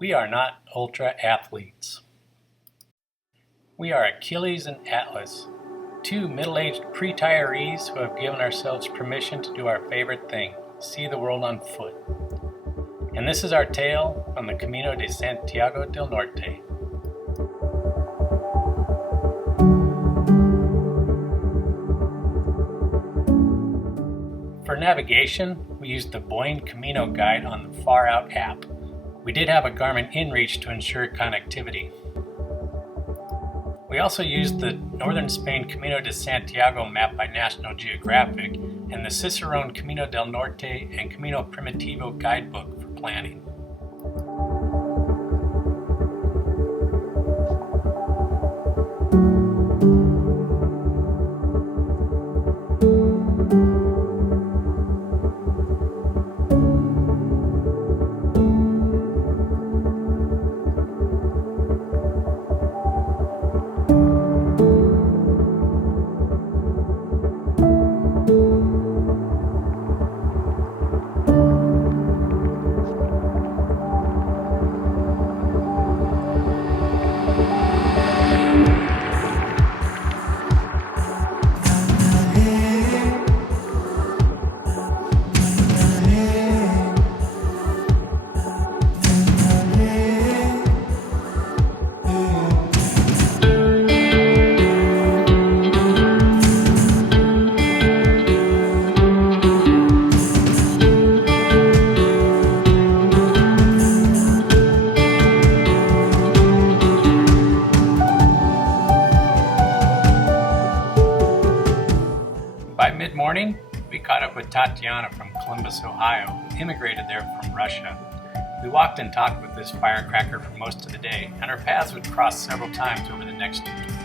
We are not ultra athletes. We are Achilles and Atlas, two middle-aged pre-retirees who have given ourselves permission to do our favorite thing, see the world on foot. And this is our tale on the Camino de Santiago del Norte. For navigation, we used the Boyne Camino guide on the Far Out app. We did have a Garmin inReach to ensure connectivity. We also used the Northern Spain Camino de Santiago map by National Geographic and the Cicerone Camino del Norte and Camino Primitivo guidebook for planning. By mid-morning, we caught up with Tatiana from Columbus, Ohio, who immigrated there from Russia. We walked and talked with this firecracker for most of the day, and our paths would cross several times over the next week.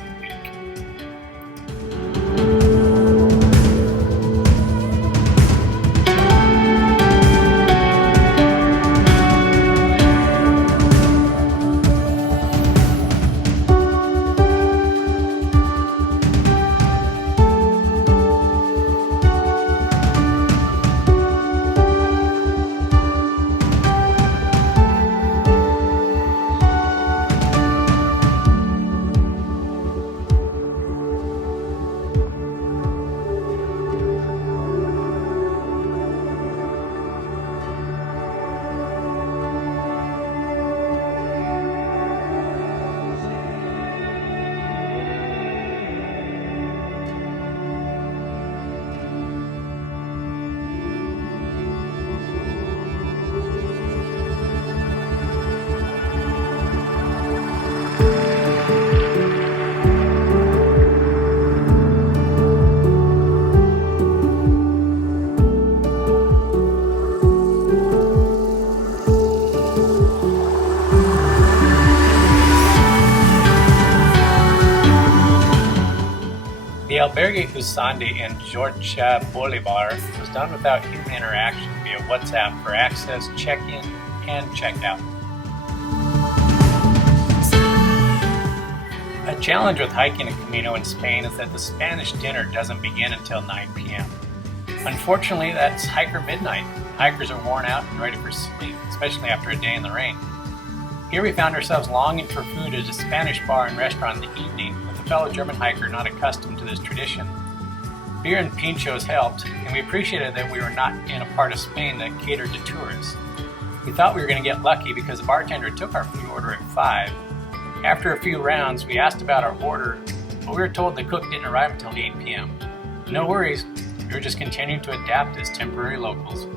The albergue Usandi in Georgia Bolivar was done without human interaction via WhatsApp for access, check-in, and check-out. A challenge with hiking a Camino in Spain is that the Spanish dinner doesn't begin until 9 p.m. Unfortunately, that's hiker midnight. Hikers are worn out and ready for sleep, especially after a day in the rain. Here we found ourselves longing for food at a Spanish bar and restaurant in the evening with a fellow German hiker not accustomed to this tradition. Beer and pinchos helped, and we appreciated that we were not in a part of Spain that catered to tourists. We thought we were going to get lucky because the bartender took our food order at 5. After a few rounds, we asked about our order, but we were told the cook didn't arrive until 8 p.m. No worries, we were just continuing to adapt as temporary locals.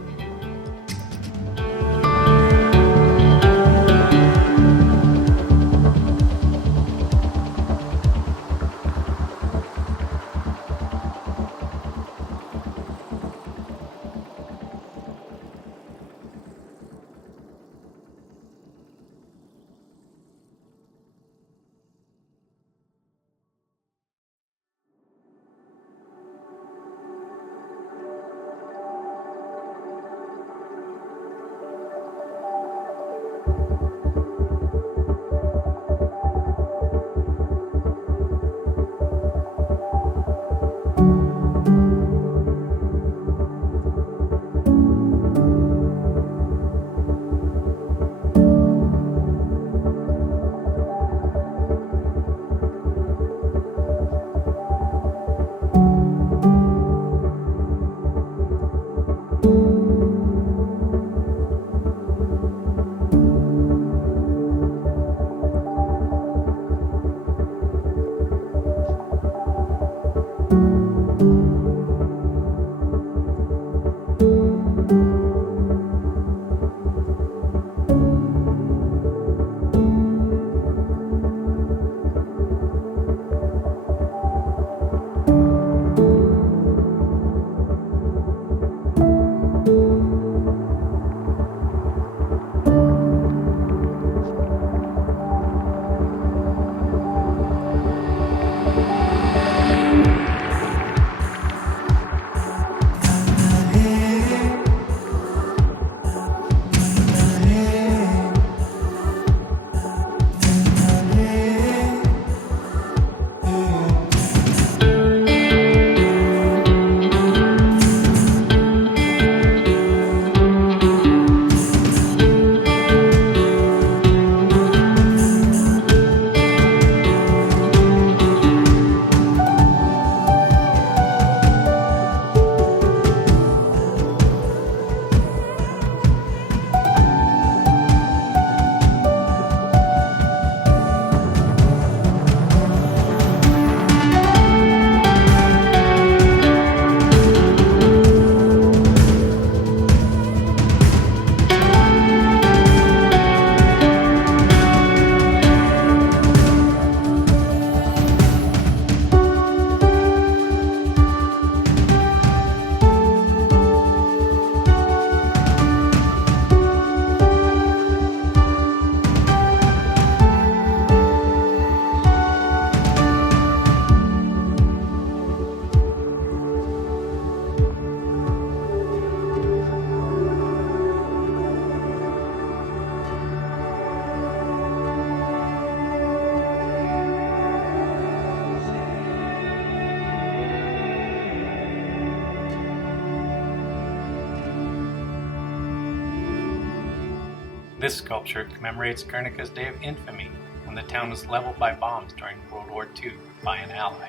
This sculpture commemorates Guernica's day of infamy, when the town was leveled by bombs during World War II by an ally.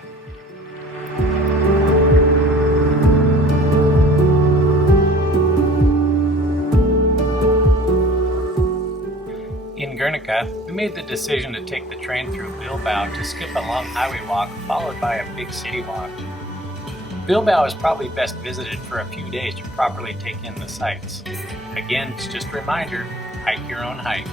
In Guernica, we made the decision to take the train through Bilbao to skip a long highway walk followed by a big city walk. Bilbao is probably best visited for a few days to properly take in the sights. Again, it's just a reminder, hike your own hike.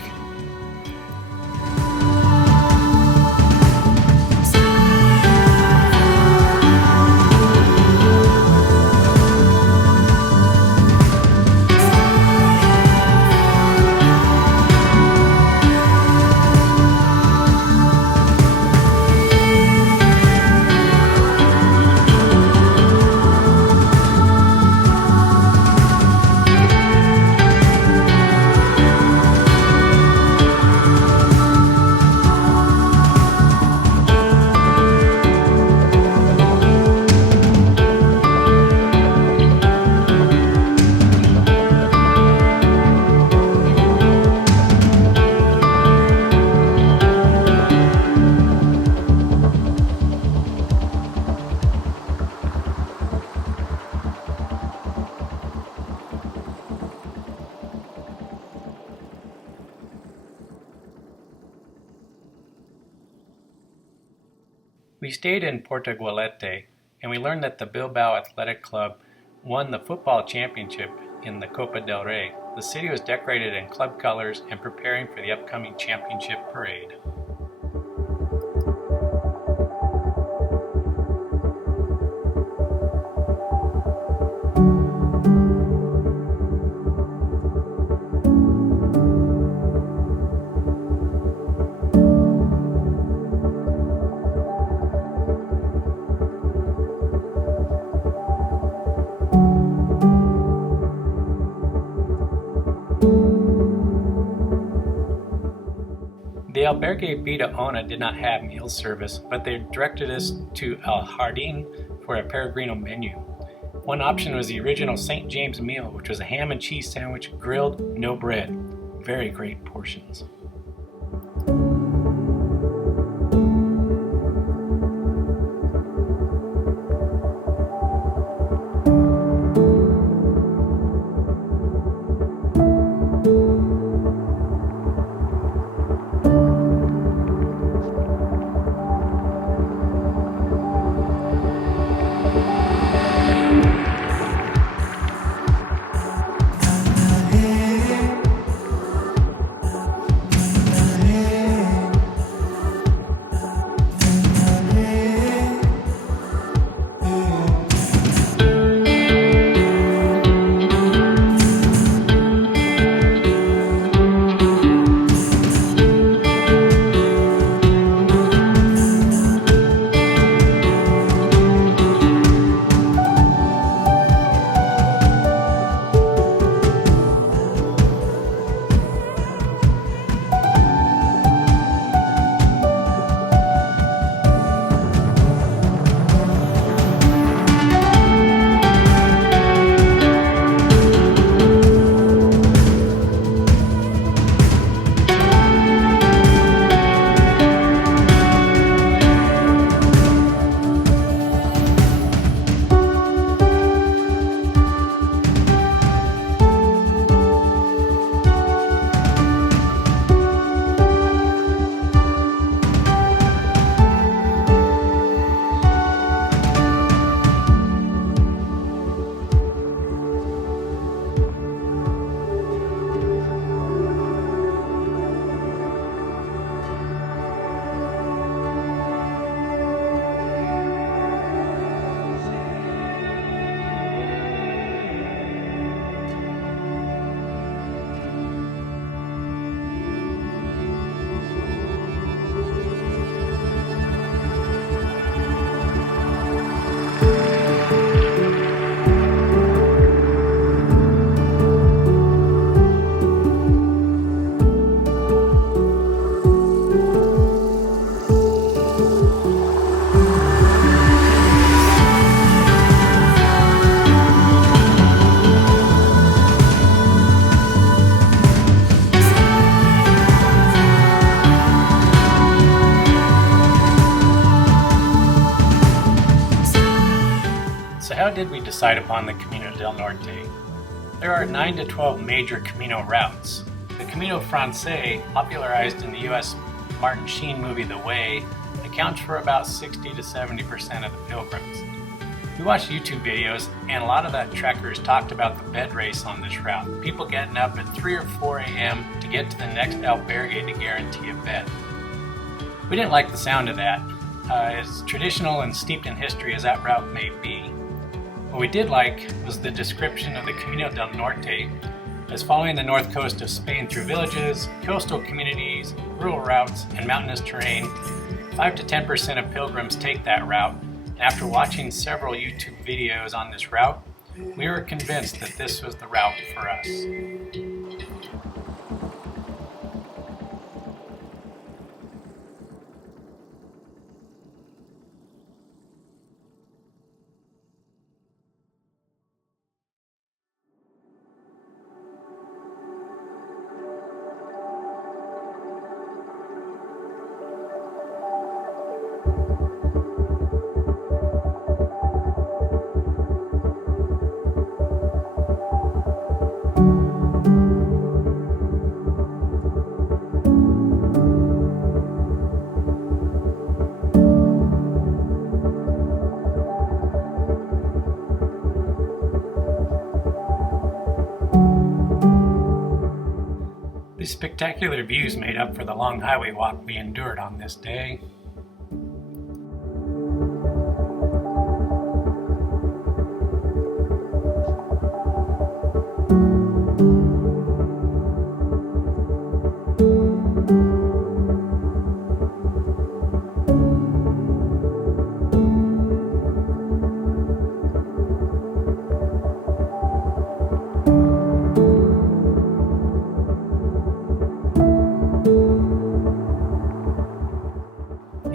We stayed in Portugalete, and we learned that the Bilbao Athletic Club won the football championship in the Copa del Rey. The city was decorated in club colors and preparing for the upcoming championship parade. The Albergue Vida Ona did not have meal service, but they directed us to El Jardín for a Peregrino menu. One option was the original St. James meal, which was a ham and cheese sandwich, grilled, no bread. Very great portions. did we decide upon the Camino del Norte? There are 9 to 12 major Camino routes. The Camino Francais, popularized in the US Martin Sheen movie The Way, accounts for about 60 to 70% of the pilgrims. We watched YouTube videos, and a lot of the trekkers talked about the bed race on this route. People getting up at 3 or 4 a.m. to get to the next albergue to guarantee a bed. We didn't like the sound of that. As traditional and steeped in history as that route may be, what we did like was the description of the Camino del Norte as following the north coast of Spain through villages, coastal communities, rural routes, and mountainous terrain. 5 to 10% of pilgrims take that route. After watching several YouTube videos on this route, we were convinced that this was the route for us. These spectacular views made up for the long highway walk we endured on this day.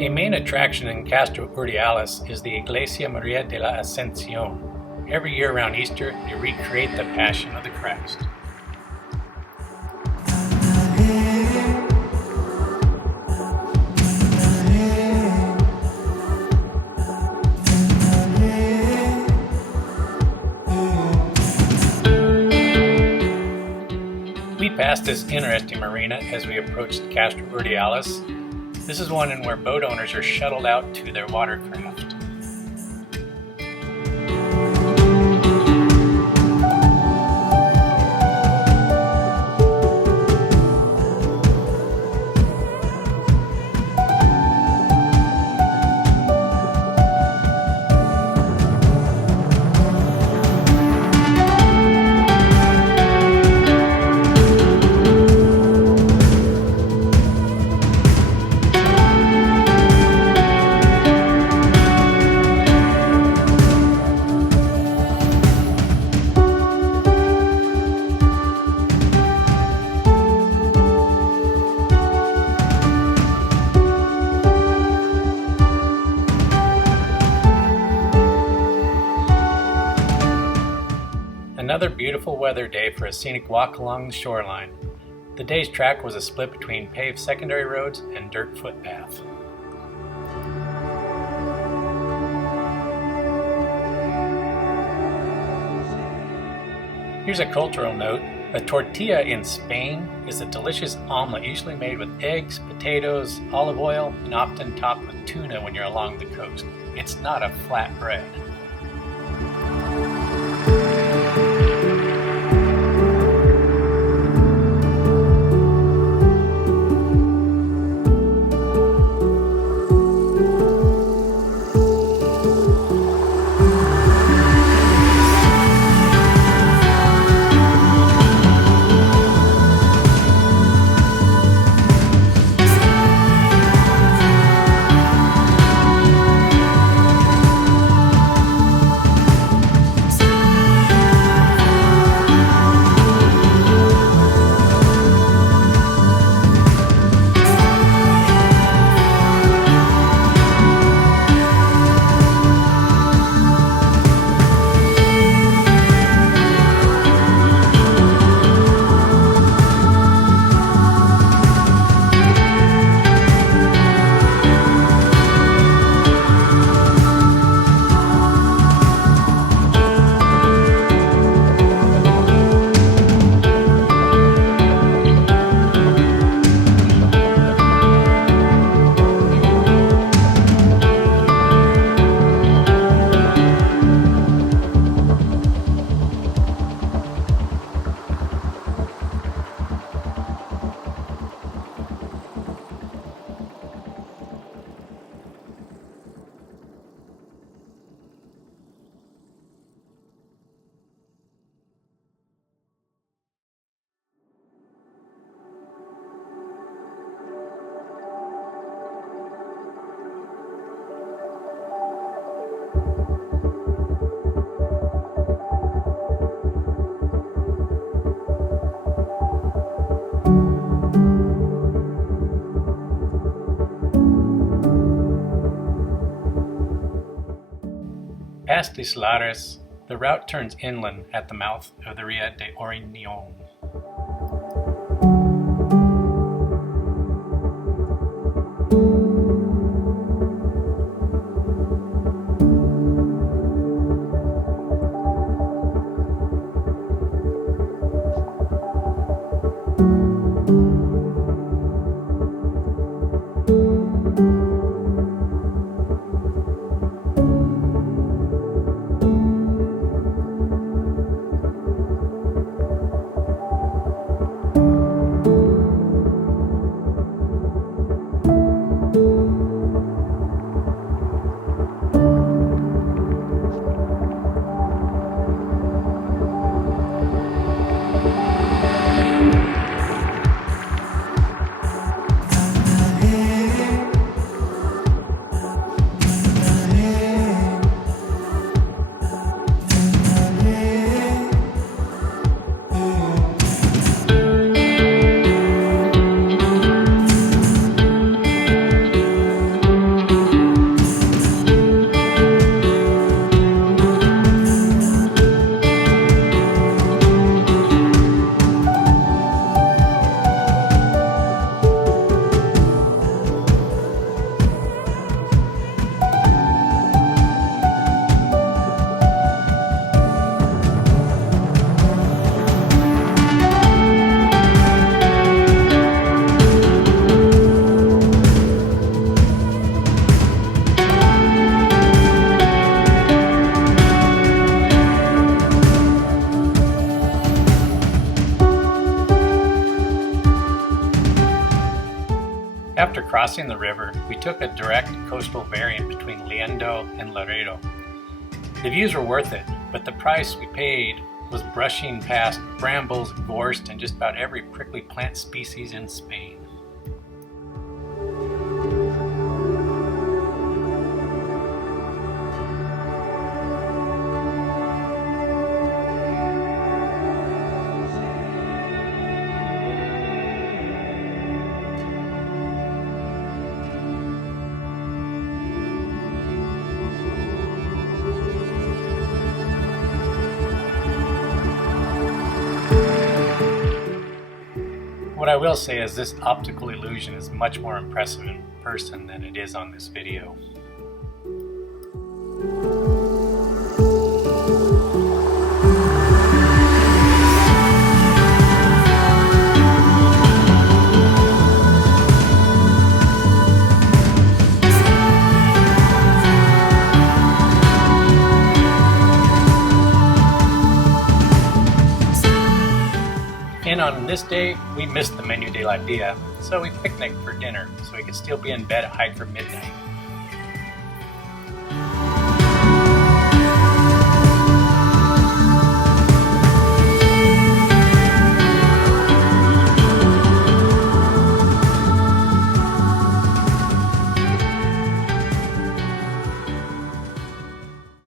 A main attraction in Castro Urdiales is the Iglesia Maria de la Ascensión. Every year around Easter, they recreate the Passion of the Christ. We passed this interesting marina as we approached Castro Urdiales. This is one in where boat owners are shuttled out to their watercraft. Another beautiful weather day for a scenic walk along the shoreline. The day's track was a split between paved secondary roads and dirt footpath. Here's a cultural note. A tortilla in Spain is a delicious omelet usually made with eggs, potatoes, olive oil, and often topped with tuna when you're along the coast. It's not a flat bread. Past Los Lares, the route turns inland at the mouth of the Rio de Oriñón. After crossing the river, we took a direct coastal variant between Liendo and Laredo. The views were worth it, but the price we paid was brushing past brambles, gorse, and just about every prickly plant species in Spain. What I will say is this optical illusion is much more impressive in person than it is on this video. And on this day, we missed the Menu de la Dia, so we picnicked for dinner so we could still be in bed at Hiker midnight.